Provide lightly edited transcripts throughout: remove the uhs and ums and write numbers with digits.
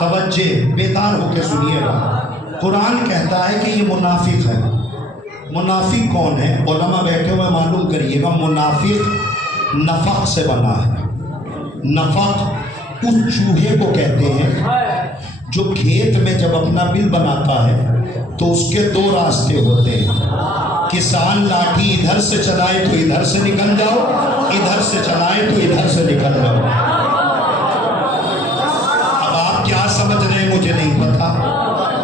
توجہ، بیدار ہو کے سنیے گا۔ قرآن کہتا ہے کہ یہ منافق ہے۔ منافق کون ہے؟ علماء بیٹھے ہوئے معلوم کریے گا۔ منافق نفق سے بنا ہے۔ نفق اس چوہے کو کہتے ہیں جو کھیت میں جب اپنا بل بناتا ہے تو اس کے دو راستے ہوتے ہیں۔ کسان لاٹھی ادھر سے چلائے تو ادھر سے نکل جاؤ، ادھر سے چلائے تو ادھر سے نکل جاؤ۔ اب آپ کیا سمجھ رہے ہیں مجھے نہیں پتا،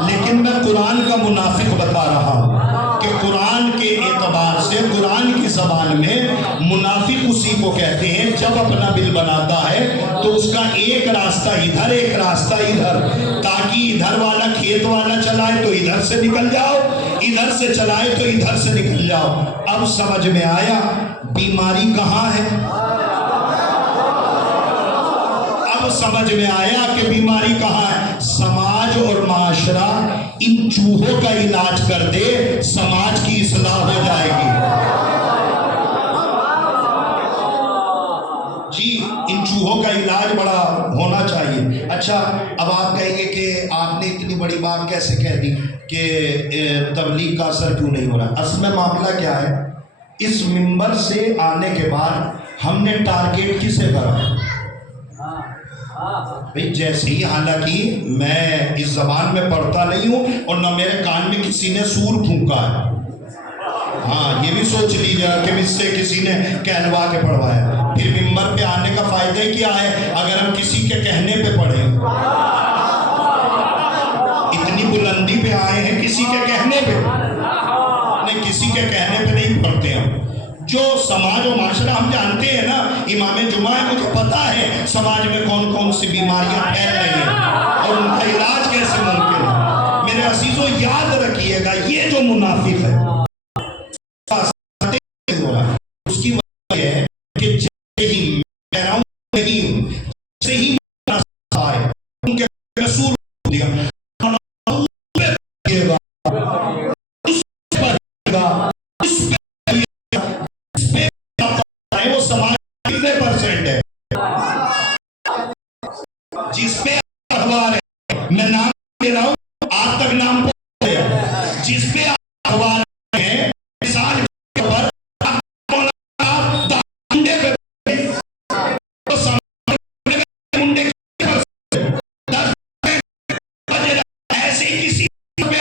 لیکن میں قرآن کا منافق بتا رہا ہوں کہ قرآن کے اعتبار سے، قرآن کی زبان میں منافق اسی کو کہتے ہیں جب اپنا بل بناتا ہے تو اس کا ایک راستہ ادھر، ایک راستہ ادھر، تاکہ ادھر والا کھیت والا چلائے تو ادھر سے نکل جاؤ، ادھر سے چلائے تو ادھر سے نکل جاؤ۔ اب سمجھ میں آیا بیماری کہاں ہے؟ اب سمجھ میں آیا کہ بیماری کہاں ہے۔ سماج اور معاشرہ ان چوہوں کا علاج کر دے، سماج کی اصلاح ہو جائے گی۔ جی، ان چوہوں کا علاج بڑا ہونا چاہیے۔ اچھا، اب آپ کہیں گے کہ آپ نے اتنی بڑی بات کیسے کہہ دی کہ تبلیغ کا اثر کیوں نہیں ہو رہا؟ اصل میں معاملہ کیا ہے، اس منبر سے آنے کے بعد ہم نے ٹارگیٹ کسے کرا؟ بھئی جیسے ہی، حالانکہ میں اس زبان میں پڑھتا نہیں ہوں اور نہ میرے کان میں کسی نے سور پھونکا ہے، ہاں یہ بھی سوچ لیجیے کہ مجھ سے کسی نے کہلوا کے پڑھوایا۔ پھر منبر پہ آنے کا فائدہ کیا ہے اگر ہم کسی کے کہنے پہ پڑھیں؟ اتنی بلندی پہ آئے ہیں کسی کے کہنے پہ؟ نہیں، کسی کے کہنے پہ نہیں پڑھتے ہم۔ جو سماج و معاشرہ ہم جانتے ہیں نا، امام جمعہ ہے، مجھے پتا ہے سماج میں کون کون سی بیماریاں پھیل رہی ہیں اور ان کا علاج کیسے ممکن ہے۔ میرے عزیزوں یاد رکھیے گا، یہ جو منافق ہے اس کی وجہ یہ ہے کہ جیسے ہی میں کہہ رہا ہوں نہیں، جیسے ہی آئے ان کے رسول دیا وہ سماج کتنے پرسنٹ ہے جس پہ اخبار ہے، میں نام دے رہا ہوں، آج تک نام پڑھ دیا، جس پہ اخبار ہے، مثال کے پر دانڈے پہ تو سماج منڈے کی پرسنٹ ایسے ہی کسی پہ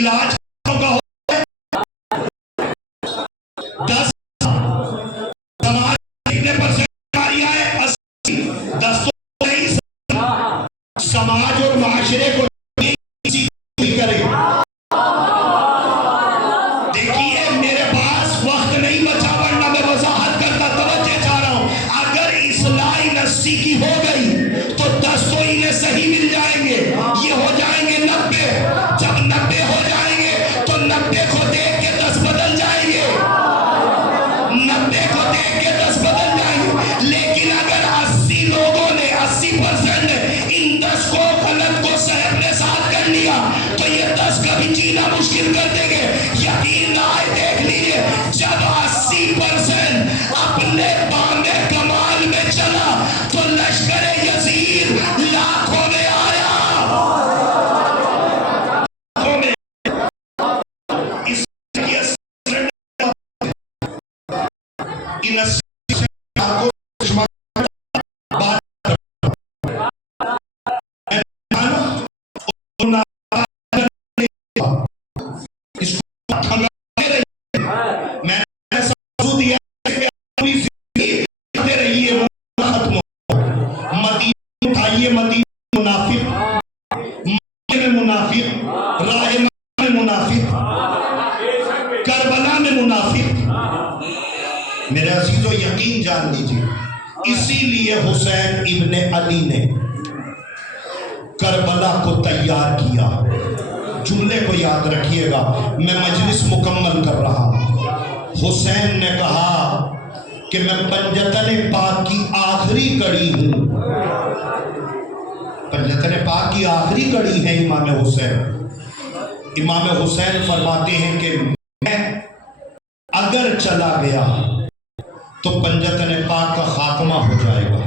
علاج کا ہو 10 سماج کتنے پرسنٹ بیماریاں ہیں؟ 80۔ 10 تو نہیں، سماج اور معاشرے کو کسی کرے۔ دیکھیے میرے پاس وقت نہیں بچا ورنہ میں وضاحت کرتا، توجہ چاہ رہا ہوں۔ اگر اصلاح 80 کی ہو گئی تو 10 تو انہیں صحیح مل جائیں گے، یہ ہو جائیں گے 90۔ جب 90 ہو جائیں گے تو 90 کو دیکھ کے 10 بدل جائیں گے، 90 کو دیکھ کے 10 بدل جائیں گے۔ لیکن اگر 80 لوگوں نے 80% ان 10 کو غلط کو صحیح اپنے ساتھ کر لیا تو یہ 10 کبھی جینا مشکل کر دیں گے۔ یقین نہ آئے دیکھ لیجئے، جب 80% اپنے بام کمال میں چلا تو لشکر یزید لاکھوں میں آیا۔ اس کربلا میں منافق، میرے عزیزو یقین جان لیجیے، اسی لیے حسین ابن علی نے کربلا کو تیار کیا۔ جملے کو یاد رکھیے گا، میں مجلس مکمل کر رہا ہوں۔ حسین نے کہا کہ میں پنجتن پاک کی آخری کڑی ہوں۔ پنجتن پاک کی آخری کڑی ہے امام حسین۔ امام حسین فرماتے ہیں کہ میں اگر چلا گیا تو پنجتن پاک کا جمع ہو جائے گا.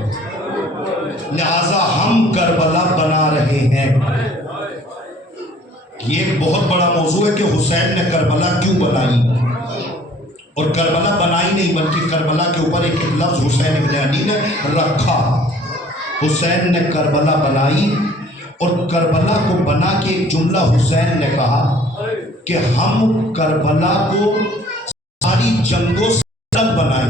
لہذا ہم کربلا بنا رہے ہیں. یہ ایک بہت بڑا موضوع ہے کہ حسین نے کربلا کیوں بنائی، اور کربلا بنائی نہیں بلکہ کربلا کے اوپر ایک لفظ حسین ابن علی نے رکھا. حسین نے کربلا بنائی، اور کربلا کو بنا کے ایک جملہ حسین نے کہا کہ ہم کربلا کو ساری جنگوں سے الگ بنائیں.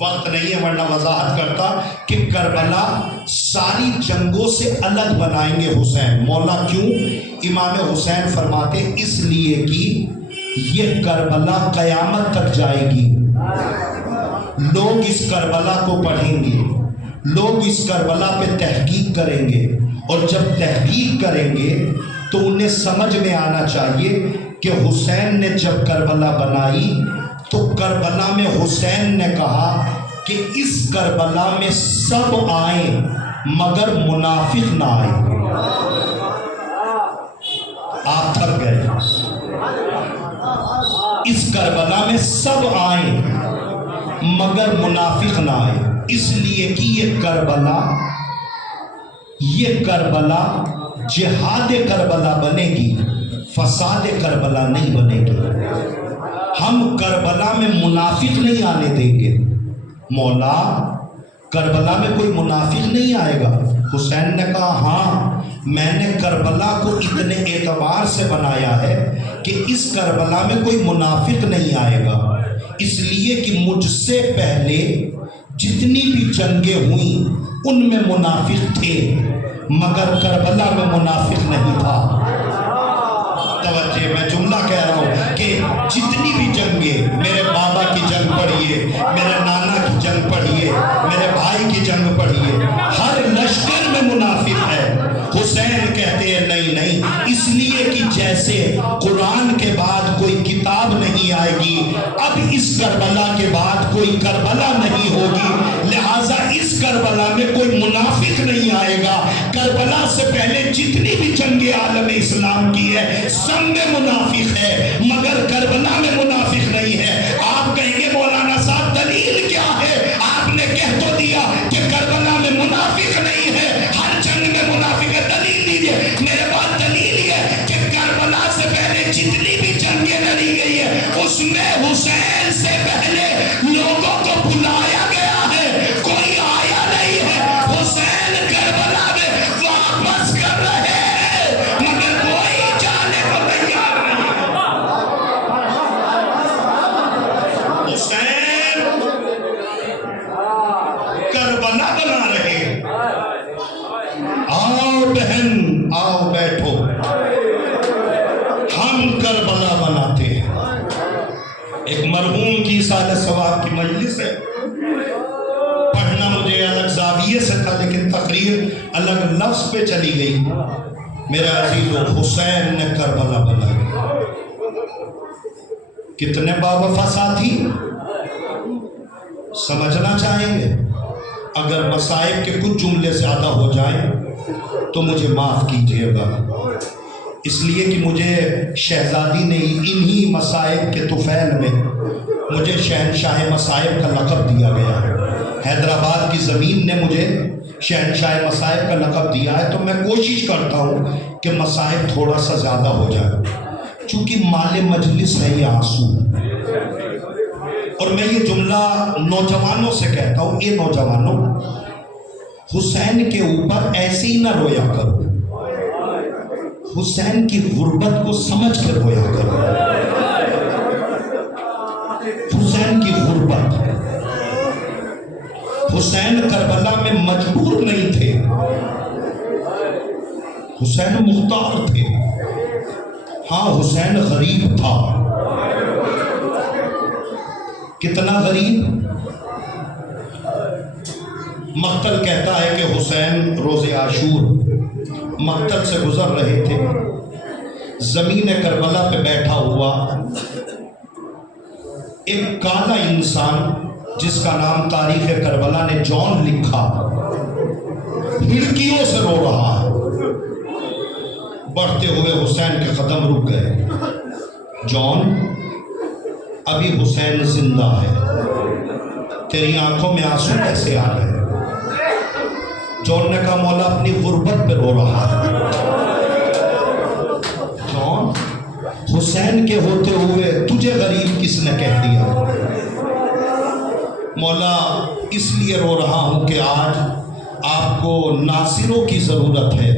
وقت نہیں ہے ورنہ وضاحت کرتا کہ کربلا ساری جنگوں سے الگ بنائیں گے حسین. مولا کیوں؟ امام حسین فرماتے اس لیے کہ یہ کربلا قیامت تک جائے گی. لوگ اس کربلا کو پڑھیں گے، لوگ اس کربلا پہ تحقیق کریں گے، اور جب تحقیق کریں گے تو انہیں سمجھ میں آنا چاہیے کہ حسین نے جب کربلا بنائی تو کربلا میں حسین نے کہا کہ اس کربلا میں سب آئیں مگر منافق نہ آئیں. آپ تھک گئے. اس کربلا میں سب آئیں مگر منافق نہ آئیں، اس لیے کہ یہ کربلا جہاد کربلا بنے گی، فساد کربلا نہیں بنے گی. ہم کربلا میں منافق نہیں آنے دیں گے. مولا کربلا میں کوئی منافق نہیں آئے گا. حسین نے کہا ہاں، میں نے کربلا کو اتنے اعتبار سے بنایا ہے کہ اس کربلا میں کوئی منافق نہیں آئے گا، اس لیے کہ مجھ سے پہلے جتنی بھی جنگیں ہوئیں ان میں منافق تھے مگر کربلا میں منافق نہیں تھا. توجہ، میں جملہ کہہ رہا ہوں کہ جتنی بھی جنگیں، میرے بابا کی جنگ پڑھیے، میرے نانا کی جنگ پڑھیے، میرے بھائی کی جنگ پڑھیے، ہر لشکر میں منافق ہے. حسین کہتے ہیں نہیں، اس لیے کہ جیسے قرآن کے بعد کوئی کتاب نہیں آئے گی، اب اس کربلا کے بعد کوئی کربلا نہیں ہوگی، لہٰذا اس کربلا میں کوئی منافق نہیں آئے گا. کربلا سے پہلے جتنی بھی جنگیں عالم اسلام کی ہے سب میں منافق ہے مگر کربلا میں منافق نہیں ہے. آپ کہیں گے مولانا صاحب دلیل کیا ہے؟ آپ نے کہہ تو دیا کہ کربلا میں منافق نہیں ہے، ہر جنگ میں منافق ہے. دلیل دیجیے. میرے پاس دلیل ہے کہ کربلا سے پہلے جتنی بھی جنگیں لڑی گئی ہے اس میں حسین سے پہلے لوگوں کو بلایا گیا ہے، کوئی آیا نہیں ہے. حسین کربلا میں واپس کر رہے ہیں مگر کوئی جانے کو تیار نہیں ہے. حسین کربلا بنا رہے ہیں. آؤ بہن، آؤ بیٹھو، ہم کربلا بناتے ہیں. ایک مرحوم کی سال ثواب کی مجلس ہے، پڑھنا مجھے الگ زاویے سے تھا لیکن تقریر الگ لفظ پہ چلی گئی. میرا عزیزو، حسین نے کربلا بنائی. کتنے باوفا ساتھی سمجھنا چاہیں گے. اگر مصائب کے کچھ جملے زیادہ ہو جائیں تو مجھے معاف کیجیے گا، اس لیے کہ مجھے شہزادی نے انہی مصائب کے طفیل میں مجھے شہنشاہ مصائب کا لقب دیا گیا ہے. حیدرآباد کی زمین نے مجھے شہنشاہ مصائب کا لقب دیا ہے، تو میں کوشش کرتا ہوں کہ مصائب تھوڑا سا زیادہ ہو جائے، چونکہ مال مجلس ہے یہ آنسو. اور میں یہ جملہ نوجوانوں سے کہتا ہوں، اے نوجوانوں، حسین کے اوپر ایسے ہی نہ رویا کرو، حسین کی غربت کو سمجھ کر رویا کرو. حسین کی غربت، حسین کربلا میں مجبور نہیں تھے، حسین مختار تھے. ہاں حسین غریب تھا. کتنا غریب؟ مقتل کہتا ہے کہ حسین روز عاشور مقتل سے گزر رہے تھے، زمین کربلا پہ بیٹھا ہوا ایک کالا انسان جس کا نام تاریخ کربلا نے جان لکھا، ہڑکیوں سے رو رہا ہے. بڑھتے ہوئے حسین کے قدم رک گئے. جان، ابھی حسین زندہ ہے، تیری آنکھوں میں آنسو کیسے آ گئے؟ جون نے کہا مولا اپنی غربت پہ رو رہا ہے۔ جون، حسین کے ہوتے ہوئے تجھے غریب کس نے کہہ دیا؟ مولا اس لیے رو رہا ہوں کہ آج آپ کو ناصروں کی ضرورت ہے۔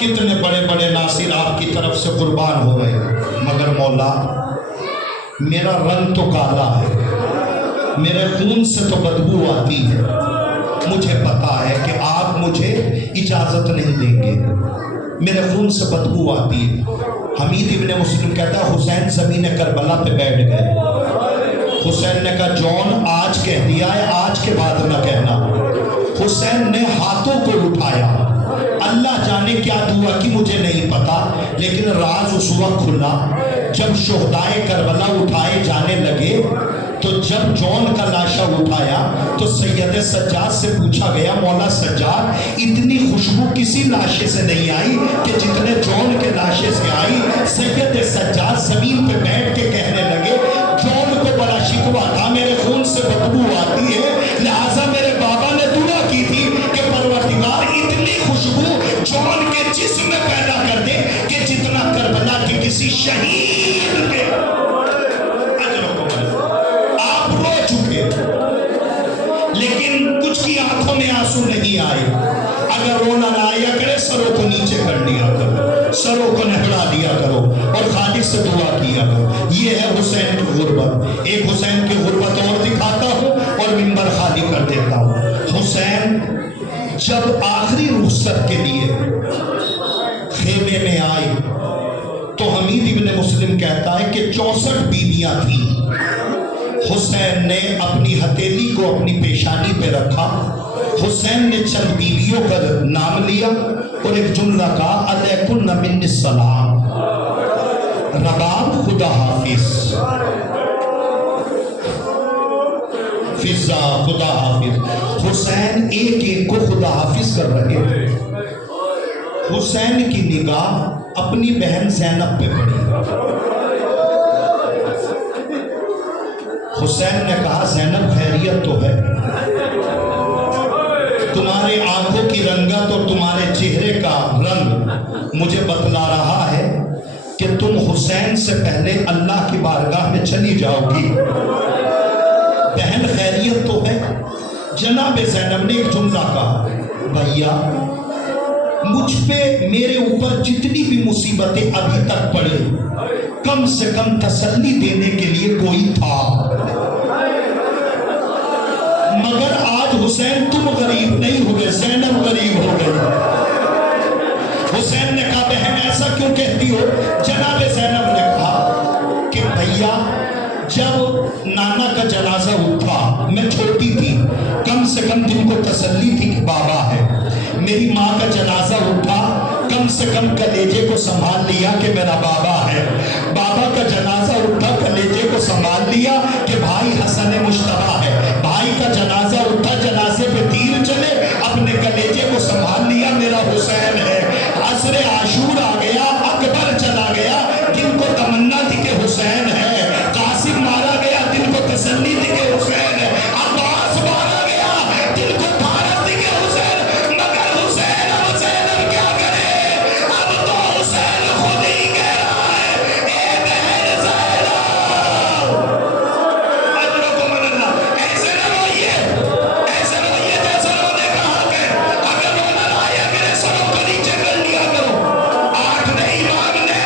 کتنے بڑے بڑے ناصر آپ کی طرف سے قربان ہو گئے، مگر مولا میرا رنگ تو کالا ہے، میرے خون سے تو بدبو آتی ہے، مجھے پتا ہے کہ آپ مجھے اجازت نہیں دیں گے، میرے خون سے بدبو آتی ہے۔ حمید ابن مسلم کہتا ہے حسین زمین کربلا پہ بیٹھ گئے۔ حسین نے کہا جون آج کہہ دیا ہے، آج کے بعد نہ کہنا۔ حسین نے ہاتھوں کو اٹھایا، اللہ جانے کیا دعا کی مجھے نہیں پتا، لیکن راز اس وقت کھلا جب شہدائے کربلا اٹھائے جانے لگے تو جب جون کا لاشا اٹھایا تو سید سجاد سے پوچھا گیا مولا سجاد اتنی خوشبو کسی لاشے سے نہیں آئی کہ جتنے جون کے لاشے سے آئی۔ سید سجاد زمین پہ بیٹھ کے کہنے لگے جون کو بڑا شکوہ تھا، میرے خون سے بدبو آتی ہے، لہٰذا میرے بابا نے دعا کی تھی کہ پروردگار اتنی خوشبو جون کے جسم میں پیدا کر دے کہ جتنا کربلا کے کسی شہید کے آپ رو چکے، لیکن کچھ کی آنکھوں میں آنسو نہیں آئے۔ اگر رونا نہ آیا کرے سروں کو نیچے کر لیا کرو، سروں کو نہلا دیا کرو اور خالق سے دعا کیا کرو۔ یہ ہے حسین کی غربت۔ ایک حسین کی غربت اور دکھاتا ہوں اور منبر خالی کر دیتا ہوں۔ حسین جب آخری رخصت کے لیے خیمے میں آئے تو حمید ابن مسلم کہتا ہے کہ 64 بیویاں تھیں۔ حسین نے اپنی ہتھیلی کو اپنی پیشانی پہ رکھا، حسین نے چند بیویوں کا نام لیا اور ایک جملہ کہا علیکن من السلام، رباب خدا حافظ، فضا خدا حافظ۔ حسین ایک ایک کو خدا حافظ کر رہے تھے۔ حسین کی نگاہ اپنی بہن زینب پہ پڑی۔ حسین نے کہا زینب خیریت تو ہے؟ تمہارے آنکھوں کی رنگت اور تمہارے چہرے کا رنگ مجھے بتلا رہا ہے کہ تم حسین سے پہلے اللہ کی بارگاہ میں چلی جاؤ گی۔ بہن خیریت تو ہے؟ جناب زینب نے ایک جملہ کہا بھیا مجھ پہ میرے اوپر جتنی بھی مصیبتیں ابھی تک پڑی کم سے کم تسلی دینے کے لیے کوئی تھا، مگر آج حسین تم غریب نہیں ہوئے، زینب غریب ہو گئی۔ حسین نے کہا بہن ایسا کیوں کہتی ہو؟ جناب زینب نے کہا کہ بھیا جب نانا کا جنازہ اٹھا میں چھوٹی تھی، کم سے کم تم کو تسلی تھی کہ بابا ہے۔ میری ماں کا جنازہ اٹھا، کم سے کم کلیجے کو سنبھال لیا کہ میرا بابا ہے۔ بابا کا جنازہ اٹھا، کلیجے کو سنبھال لیا کہ بھائی حسن مشتبہ ہے۔ بھائی کا جنازہ اٹھا، جنازے پہ تیر چلے، اپنے کلیجے کو سنبھال لیا میرا حسین ہے۔ عصر عاشور آ گیا، اکبر چلا گیا، دل کو تمنا تھی کہ حسین ہے۔ قاسم مارا گیا، دل کو تسلی تھی کہ حسین ہے۔ عباس مارا گیا، دل کو طاقت تھی کہ حسین، مگر حسین اب زینب کیا کرے؟ اب تو حسین خود ہی کہہ رہا ہے اے بہن زینب اجرکم اللہ، ایسے نہ روئیے، ایسے روئیے جیسے رونے کا حق ہے۔ اگر رونا نہ آیا کرے سروں کو نیچے کر لیا کرو۔ 8 نے امام نے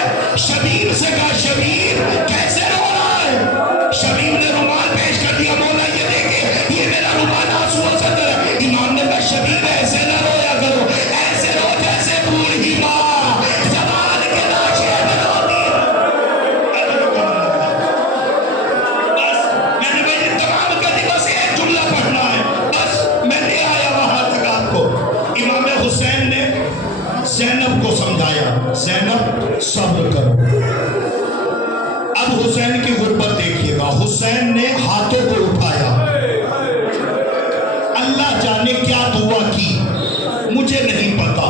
شبیر سے کہا شبیر کیسے رو رہا ہے؟ شبیر نے رومال پیش کر دیا، مولا یہ دیکھیں یہ میرا رومال آنسوؤں سے تر ہے۔ امام نے کہا شبیر ایسے نہ رویا کرو، ایسے رو جیسے بوڑھی ماں جوان کے لاشے میں روتی ہے۔ بس میں نے بھائی تمام کا بس ایک جملہ پڑھنا ہے، بس میں لے آیا وہاں تک آپ کو۔ امام حسین نے زینب کو سمجھایا زینب صبر کرو۔ اب حسین کی غربت دیکھیے گا، حسین نے ہاتھوں کو اٹھایا، اللہ جانے کیا دعا کی مجھے نہیں پتا،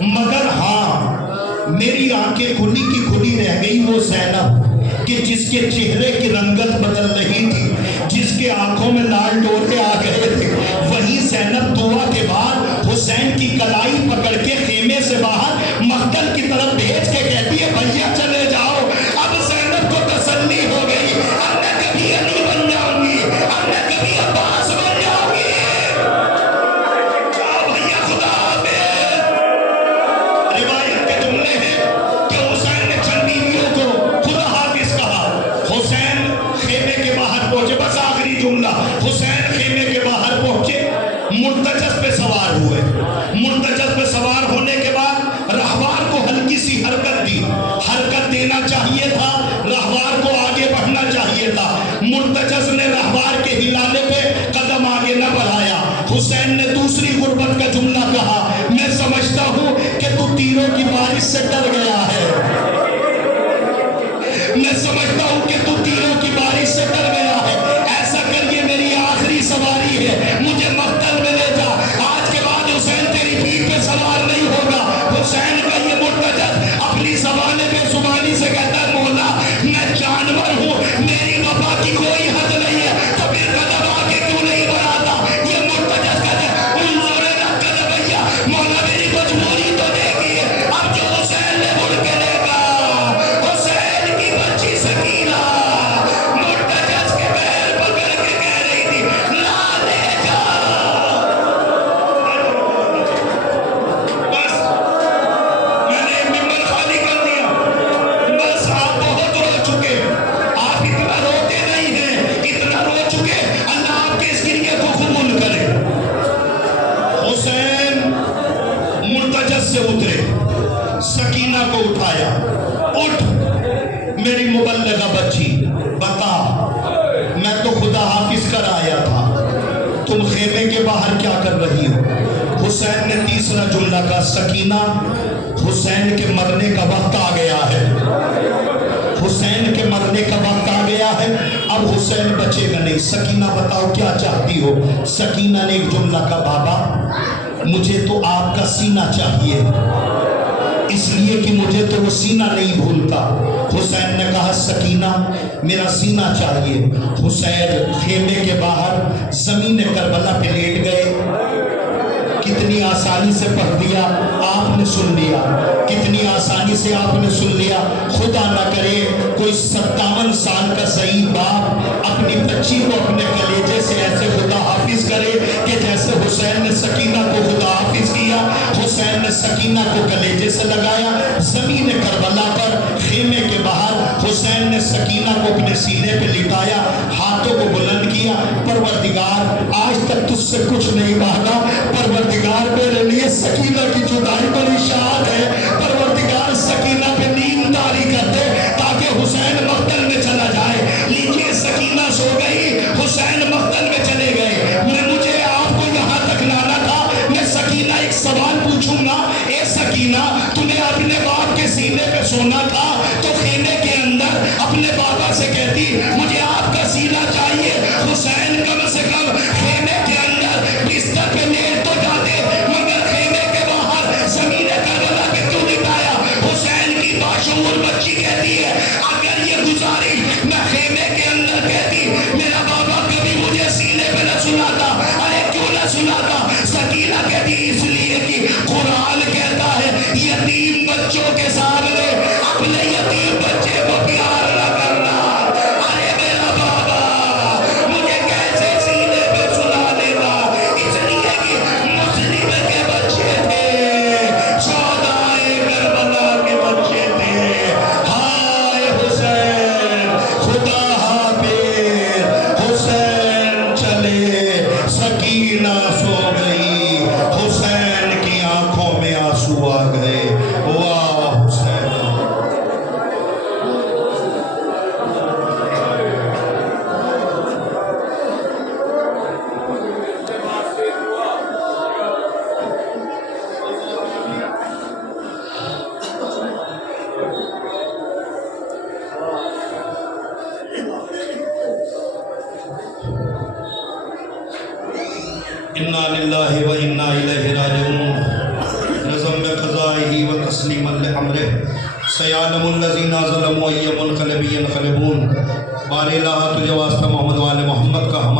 مگر ہاں میری آنکھیں کھلی کی کھلی رہ گئی وہ زینب کہ جس کے چہرے کی رنگت بدل رہی تھی، کے آنکھوں میں لال ڈورے آ گئے تھے، وہی زینب دعا کے بعد حسین کی کلائی پکڑ کے خیمے سے باہر مقتل کی طرف بھیج کے کہتی ہے بھیا چلے جاؤ۔ اب زینب کو تسلی ہو گئی، اب میں کبھی علی بن جاؤں گی، اب میں کبھی عباس بن جاؤں گی۔ جاؤ بھیا، خدا حافظ۔ روایت کے جملے ہیں کہ حسین نے چند بیویوں کو خدا حافظ کہا۔ حسین خیمے کے باہر پہنچے، بس آخری جملہ، حسین خیمے کے باہر پہنچے، مرتجز پہ سوار ہوئے۔ مرتجز پہ سوار ہونے کے بعد رہوار کو ہلکی سی حرکت دی، حرکت دینا چاہیے تھا، رہوار کو آگے بڑھنا چاہیے تھا، مرتجز نے رہوار کے ہلانے پہ قدم آگے نہ بڑھایا۔ حسین نے دوسری غربت کا جملہ کہا، میں سمجھتا ہوں کہ تو تیروں کی بارش سے ڈر گیا ہے، میں سمجھتا ہوں کہ تو تیروں کی بارش سے ڈر گیا ہے، ایسا کر یہ میری آخری سواری ہے، مجھے مقتل میں لے جا، آج کے بعد حسین تیری پیٹھ پہ سوار نہیں ہوگا۔ حسین کا یہ مرتجز اپنی زبان بے زبانی سے کہتا ہے مولا میں جانور ہوں، میری وفا کی کوئی حد نہیں ہے، تو پھر قدم آگے کیوں نہیں بڑھاتا؟ یہ مرتجز کہتا ہے انظر لک بھیا، مولا میری مجبوری تو دیکھی ہے، اب جو حسین نے مڑ کے دیکھا، حسین کی بچی سکینہ مرتجز کے پیر پکڑ کے کہہ رہی تھی لا لے جا۔ بس میں نے ممبر خالی کر دیا، بس آپ بہت رو چکے، آپ اتنا روتے نہیں ہیں، اتنا رو چکے، اللہ آپ کے اس گریے کو قبول کرے۔ حسین مرتجز سے اترے، سکینہ کو اٹھایا، اٹھ میری مبلغہ بچی، بتا میں تو خدا حافظ کر آیا تھا، تم خیمے کے باہر کیا کر رہی ہو؟ حسین نے تیسرا جملہ کہا سکینہ حسین کے مرنے کا وقت آ گیا ہے، حسین کے مرنے کا وقت آ گیا ہے، اب حسین بچے گا نہیں، سکینہ بتاؤ کیا چاہتی ہو؟ سکینہ نے ایک جملہ کہا بابا مجھے تو آپ کا سینہ چاہیے، اس لیے کہ مجھے تو وہ سینہ نہیں بھولتا۔ حسین نے کہا سکینہ میرا سینہ چاہیے۔ حسین خیمے کے باہر زمین کربلا پہ لیٹ گئے، کتنی آسانی سے پڑھ دیا، آپ نے سن لیا، کتنی آسانی سے آپ نے سن لیا۔ خدا نہ کرے کوئی 57 سال کا ضعیف باپ اپنی بچی کو اپنے کلیجے سے ایسے خدا حافظ کرے کہ جیسے حسین نے سکینہ کو خدا حافظ کیا۔ حسین نے سکینہ کو کلیجے سے لگایا، زمین کربلا پر خیمے کے باہر حسین نے سکینہ کو اپنے سینے پہ لٹایا، ہاتھوں کو بلند کیا، پروردگار آج تک تجھ سے کچھ نہیں مانگا، پروردگار میرے لیے سکینہ کی جدائی پر اشارت ہے، پروردگار سکینہ پہ نیند طاری کر دے تاکہ حسین مقتل میں چلا جائے۔ لیجیے سکینہ سو گئی، حسین مقتل میں چلے گئے۔ مجھے آپ کو یہاں تک لانا تھا، میں سکینہ ایک سوال پوچھوں گا، اے سکینہ تمہیں اپنے باپ کے سینے پہ سونا تھا تو خیمے کے اندر اپنے بابا سے کہتی مجھے آپ کا سینہ چاہیے، حسین کم سے کم خیمے کے اندر بستر پہ لیٹ تو جاتے، مگر خیمے کے باہر زمین کربلا پہ کیوں لٹایا؟ حسین کی باشعور بچی کہتی ہے اگر یہ گزارش میں خیمے کے اندر کہتی میرا بابا کبھی مجھے سینے پہ نہ سلاتا، ارے کیوں نہ سلاتا؟ سکینہ کہتی اس لیے کہ قرآن کہتا ہے یتیم بچوں کے سامنے اپنے یتیم بچے کو پیار نہ کرنا۔ ارے میرا بابا مجھے کیسے سینے پہ سلا دیتا؟ اس لیے کہ مسلم کے بچے تھے، شہدائے کربلا کے بچے تھے۔ ہائے حسین خدا حافظ، حسین چلے، سکینہ سو گئی، حسین کی آنکھوں میں آنسو آ گئے، واہ حسین۔ انا للہ و انا الیہ راجعون، نظم بقضائہ و تسلیما لامرہ، سیعلم الذین ظلموا ای منقلب ینقلبون۔ بار الہ تجھے واسطہ محمد وآل محمد کا ہمارا